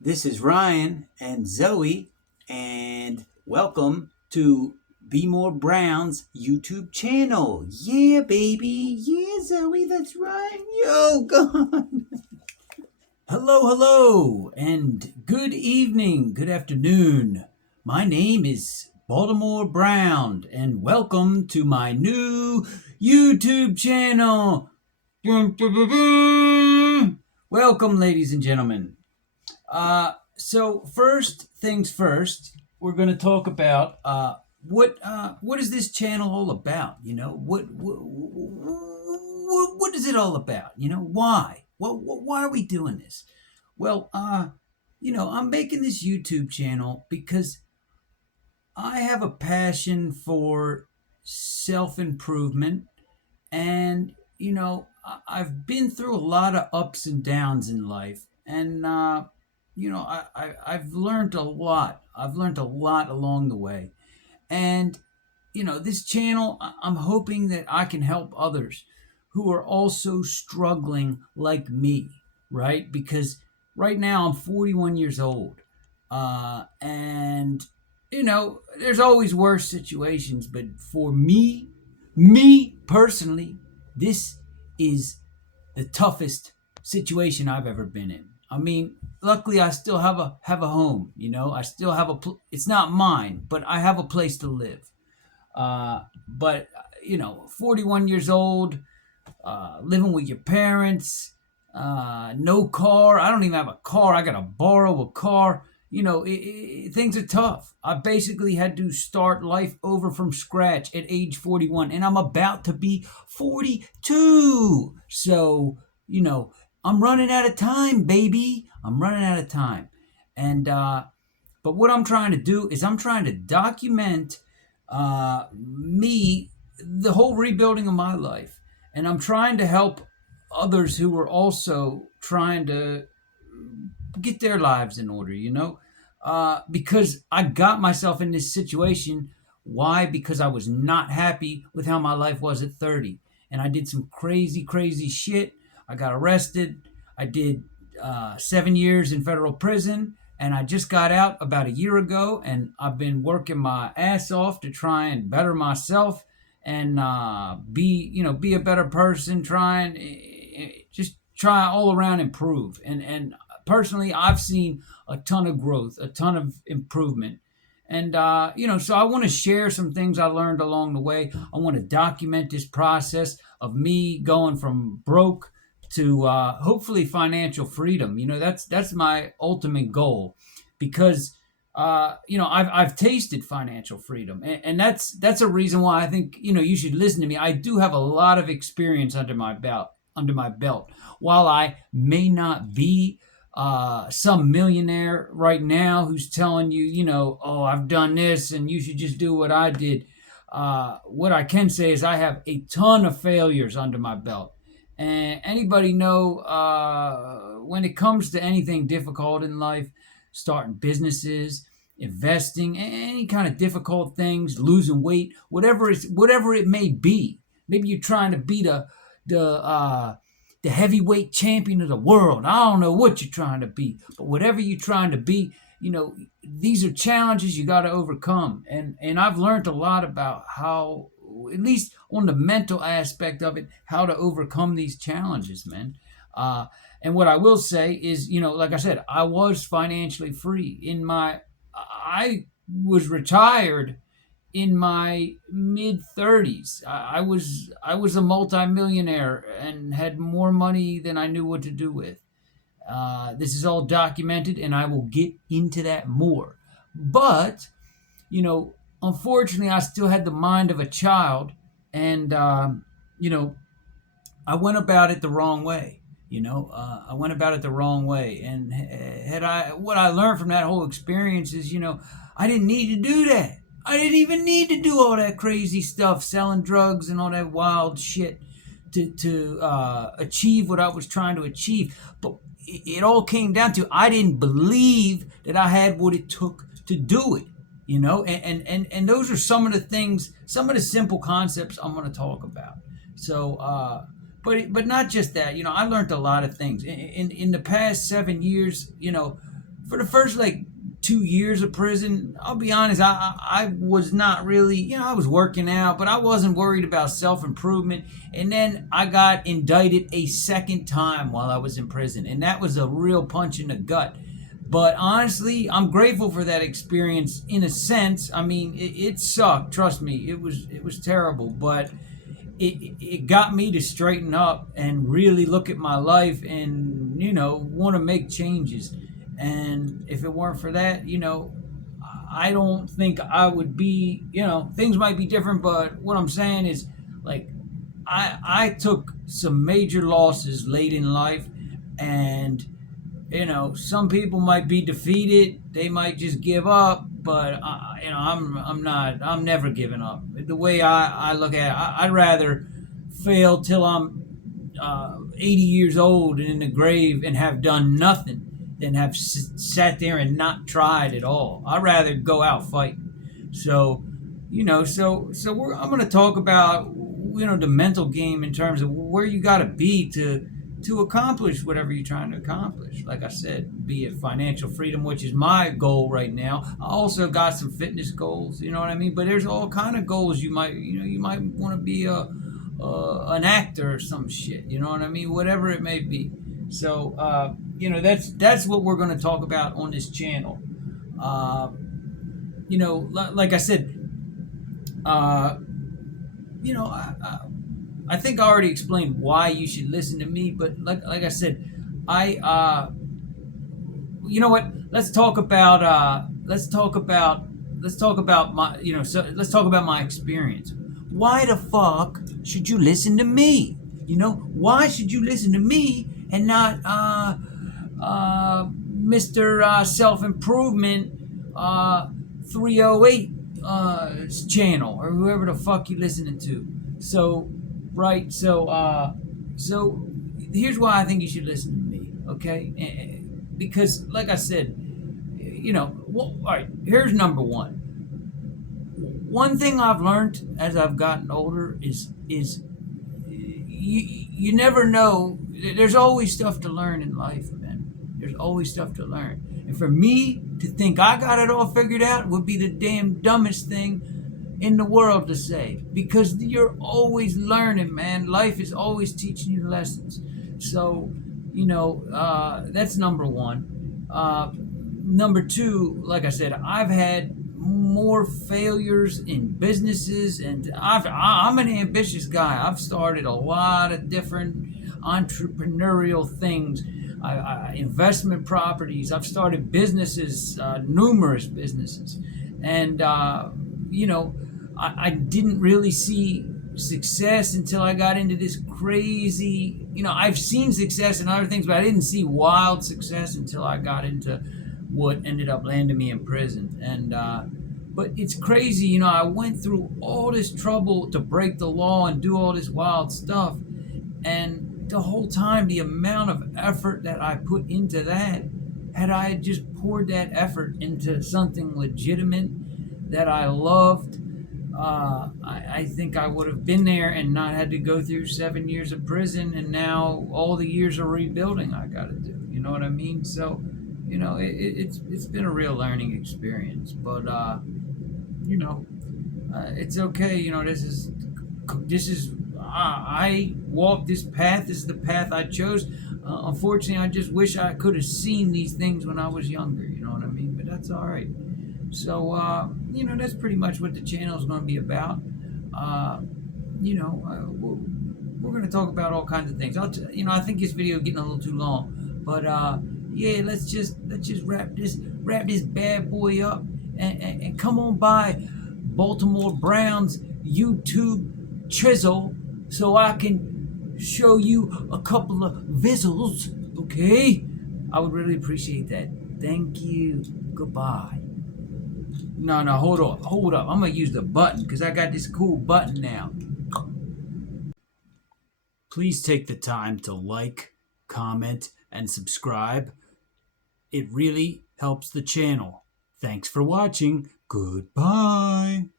This is Ryan and Zoe, and welcome to Be More Brown's YouTube channel. Yeah, baby. Yeah, Zoe, that's right. Yo, God. Hello, and good evening, good afternoon. My name is Baltimore Brown, and welcome to my new YouTube channel. Welcome, ladies and gentlemen. So first things first, we're going to talk about what is this channel all about? What is it all about? Why? Why are we doing this? Well, I'm making this YouTube channel because I have a passion for self improvement, and I've been through a lot of ups and downs in life, and I've learned a lot. I've learned a lot along the way, and this channel, I'm hoping that I can help others who are also struggling like me, right? Because right now I'm 41 years old, and there's always worse situations, but for me personally, this is the toughest situation I've ever been in. I mean, luckily I still have a home. I still have it's not mine, but I have a place to live. But 41 years old, living with your parents, no car. I don't even have a car. I gotta borrow a car. Things are tough. I basically had to start life over from scratch at age 41, and I'm about to be 42. So, I'm running out of time, baby. I'm running out of time. And, but what I'm trying to do is I'm trying to document me, the whole rebuilding of my life. And I'm trying to help others who are also trying to get their lives in order, because I got myself in this situation. Why? Because I was not happy with how my life was at 30. And I did some crazy, crazy shit. I got arrested. I did 7 years in federal prison. And I just got out about a year ago. And I've been working my ass off to try and better myself and be a better person, just try all around improve. And personally, I've seen a ton of growth, a ton of improvement. And, so I want to share some things I learned along the way. I want to document this process of me going from broke to hopefully financial freedom. That's my ultimate goal, because I've tasted financial freedom, and that's a reason why I think you should listen to me. I do have a lot of experience under my belt. While I may not be some millionaire right now who's telling you, oh, I've done this and you should just do what I did. What I can say is I have a ton of failures under my belt. And anybody know, when it comes to anything difficult in life, starting businesses, investing, any kind of difficult things, losing weight, whatever it may be. Maybe you're trying to be the heavyweight champion of the world. I don't know what you're trying to be, but whatever you're trying to be, these are challenges you got to overcome. And I've learned a lot about how, at least on the mental aspect of it, how to overcome these challenges, man. And what I will say is, like I said, I was financially free I was retired in my mid 30s. I was a multi-millionaire and had more money than I knew what to do with. This is all documented, and I will get into that more. But unfortunately, I still had the mind of a child, and you know, I went about it the wrong way. I went about it the wrong way, and had I what I learned from that whole experience is, I didn't need to do that. I didn't even need to do all that crazy stuff, selling drugs and all that wild shit to achieve what I was trying to achieve. But it all came down to I didn't believe that I had what it took to do it. And those are some of the things, some of the simple concepts I'm going to talk about. So, but not just that. I learned a lot of things in the past 7 years. for the first like 2 years of prison, I'll be honest, I was not really, I was working out, but I wasn't worried about self improvement. And then I got indicted a second time while I was in prison, and that was a real punch in the gut. But honestly, I'm grateful for that experience in a sense. I mean, it sucked. Trust me, it was terrible, but it got me to straighten up and really look at my life and want to make changes. And if it weren't for that, I don't think I would be. Things might be different, but what I'm saying is, like, I took some major losses late in life, and some people might be defeated, they might just give up, but I'm not. I'm never giving up. The way I look at it, I'd rather fail till I'm 80 years old and in the grave and have done nothing than have sat there and not tried at all. I'd rather go out fighting. So, I'm going to talk about the mental game in terms of where you got to be to accomplish whatever you're trying to accomplish. Like I said, be it financial freedom, which is my goal right now. I also got some fitness goals, you know what I mean? But there's all kind of goals. You might want to be an actor or some shit, you know what I mean? Whatever it may be. So, that's what we're going to talk about on this channel. Like I said, I think I already explained why you should listen to me, but like I said, you know what? Let's talk about my let's talk about my experience. Why the fuck should you listen to me? Why should you listen to me and not Mr. Self Improvement 308 channel, or whoever the fuck you listening to? So here's why I think you should listen to me, okay? Because, like I said, all right, here's number one. One thing I've learned as I've gotten older is you never know. There's always stuff to learn in life, man. There's always stuff to learn. And for me to think I got it all figured out would be the damn dumbest thing in the world to say, because you're always learning, man. Life is always teaching you lessons. So, that's number one. Number two, like I said, I've had more failures in businesses, and I'm an ambitious guy. I've started a lot of different entrepreneurial things. Investment properties. I've started businesses, numerous businesses, and I didn't really see success until I got into this crazy. I've seen success in other things, but I didn't see wild success until I got into what ended up landing me in prison. And but it's crazy. I went through all this trouble to break the law and do all this wild stuff, and the whole time, the amount of effort that I put into that, had I just poured that effort into something legitimate that I loved, I think I would have been there and not had to go through 7 years of prison, and now all the years of rebuilding I got to do. You know what I mean? So, it's been a real learning experience. But it's okay. This is I walked this path. This is the path I chose. Unfortunately, I just wish I could have seen these things when I was younger. You know what I mean? But that's all right. So, that's pretty much what the channel is going to be about. We're going to talk about all kinds of things. I think this video is getting a little too long, but let's just wrap this bad boy up, and come on by Baltimore Brown's YouTube chisel so I can show you a couple of visuals, okay? I would really appreciate that. Thank you. Goodbye. No, hold up. I'm gonna use the button because I got this cool button now. Please take the time to like, comment, and subscribe. It really helps the channel. Thanks for watching. Goodbye.